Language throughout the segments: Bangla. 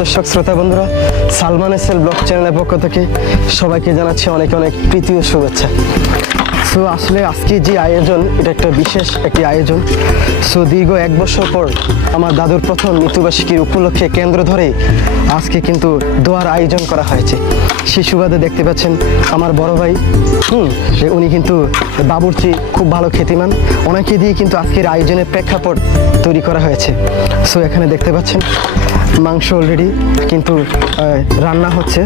দর্শক শ্রোতা বন্ধুরা, সালমান এসএল ব্লগ চ্যানেলের পক্ষ থেকে সবাইকে জানাচ্ছি অনেক অনেক প্রীতি ও শুভেচ্ছা। সো আসলে আজকে যে আয়োজন, এটা একটা বিশেষ একটি আয়োজন। সো দীর্ঘ 1 বছর পর আমার দাদুর প্রথম মৃত্যুবার্ষিকীর উপলক্ষে কেন্দ্র ধরে আজকে কিন্তু দোয়ার আয়োজন করা হয়েছে। সেই সুবাদে দেখতে পাচ্ছেন আমার বড় ভাই উনি কিন্তু বাবুর্চি খুব ভালো খ্যাতিমান, ওনাকে দিয়ে কিন্তু আজকের আয়োজনের প্রেক্ষাপট তৈরি করা হয়েছে। সো এখানে দেখতে পাচ্ছেন মাংস অলরেডি কিন্তু রান্না হচ্ছে।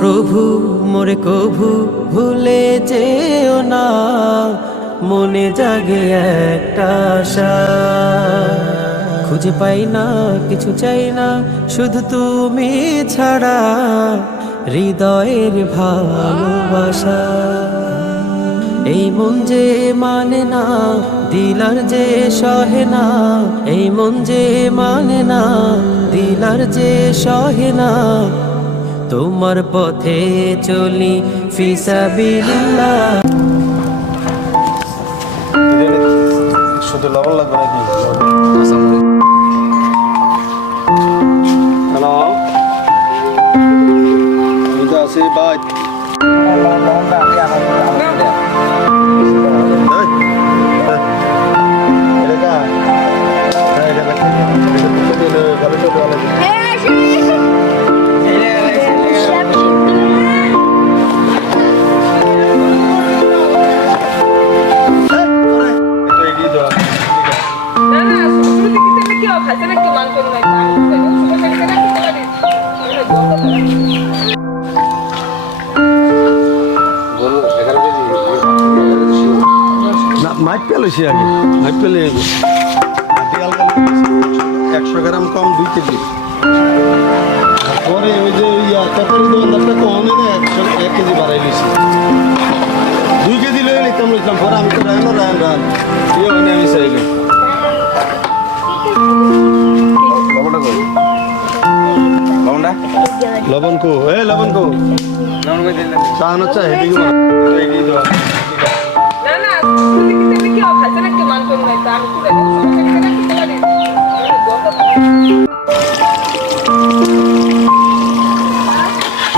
প্রভু মোরে কভু ভুলে যেও না, মনে জাগে একটা আশা। খুঁজে পাই না কিছু চাই না, শুধু তুমি ছাড়া হৃদয়ের ভালোবাসা। এই মন যে মানে না, দিলার যে সহে না। এই মন যে মানে না, দিলার যে সহে না। তোমার পথে চলি ফিসাবিল্লাহ। শুধু লবণ লাগবে নাকি? হ্যালো, আমি তো আছি ভাই। মাইক পেলেছি আগে, মাইক পেলে 100 গ্রাম কম 2 কেজি। পরে ওই যে তরকারি দোকানদারটা কমে না 1 কেজি বাড়াই নিয়েছি। 2 কেজি লয়ে নিতাম পরে আমি তো রায়ন ইয়ে হয়নি, আমি চাইলে লবণ কো লবণ কো চান হচ্ছে হেডিং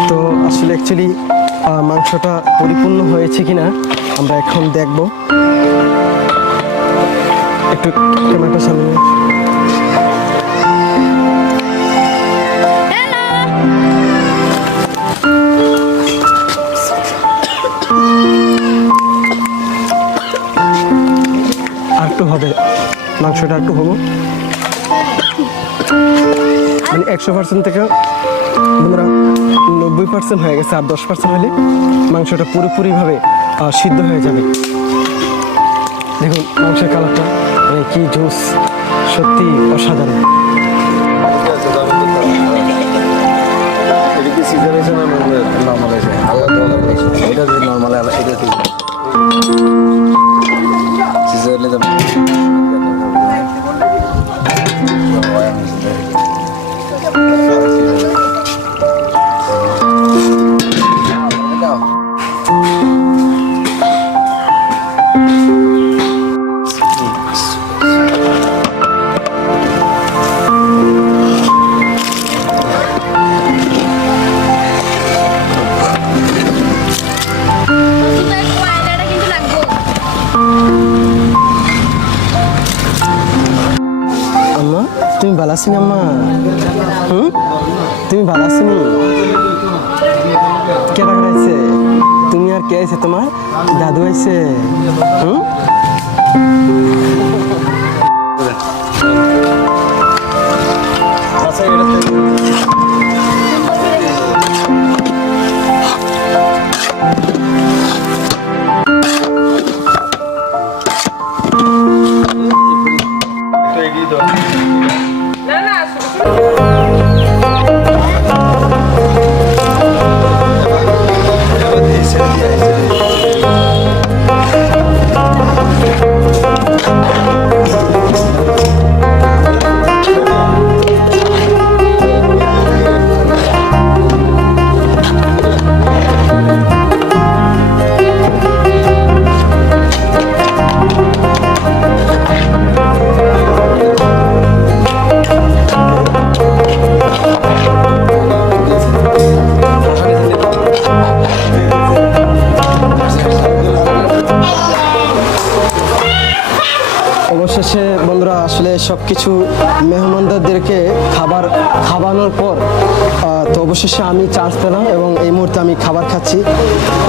তো আসলে অ্যাকচুয়ালি মাংসটা পরিপূর্ণ হয়েছে কিনা আমরা এখন দেখব। একটু ক্যামেরাটা সামনে একটু হবে, মাংসটা একটু হবো মানে 100% থেকে আমরা 90% হয়ে গেছে। আর 10% হলে মাংসটা পুরোপুরিভাবে সিদ্ধ হয়ে যাবে। দেখুন মাংসের কালারটা মানে কি জুস, সত্যি অসাধারণ। তুমি ভালো আছিস আম্মা? তুমি ভালো আছিস? কে ডাকছে? তুমি আর কে আইছে? তোমার দাদু আইছে? সব কিছু মেহমানদারদেরকে খাওয়ানোর পর তো অবশেষে আমি চান্স পেলাম এবং এই মুহূর্তে আমি খাবার খাচ্ছি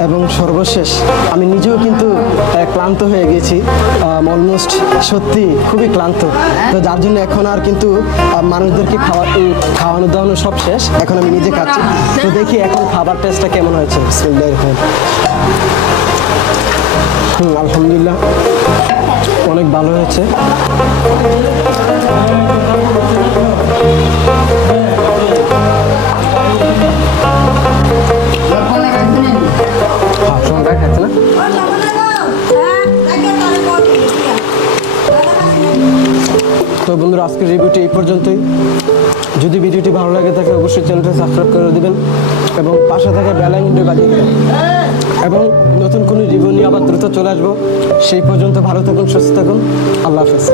এবং সর্বশেষ আমি নিজেও কিন্তু ক্লান্ত হয়ে গেছি, অলমোস্ট সত্যি খুবই ক্লান্ত। তো যার জন্য এখন আর কিন্তু মানুষদেরকে খাওয়ানো দাওয়ানো সব শেষ, এখন আমি নিজে খাচ্ছি। তো দেখি এখন খাবার টেস্টটা কেমন হয়েছে। আলহামদুলিল্লাহ অনেক ভালো হয়েছে। তো বন্ধুরা, আজকের রিভিউটি এই পর্যন্তই। যদি ভিডিওটি ভালো লাগে থাকে অবশ্যই চ্যানেলটি সাবস্ক্রাইব করে দেবেন এবং পাশে থাকা বেল আইকনটি বাজিয়ে দেবেন এবং নতুন কোনো রিভিউ নিয়ে আবার দ্রুত চলে আসবো। সেই পর্যন্ত ভালো থাকুন, সুস্থ থাকুন। আল্লাহ হাফেজ।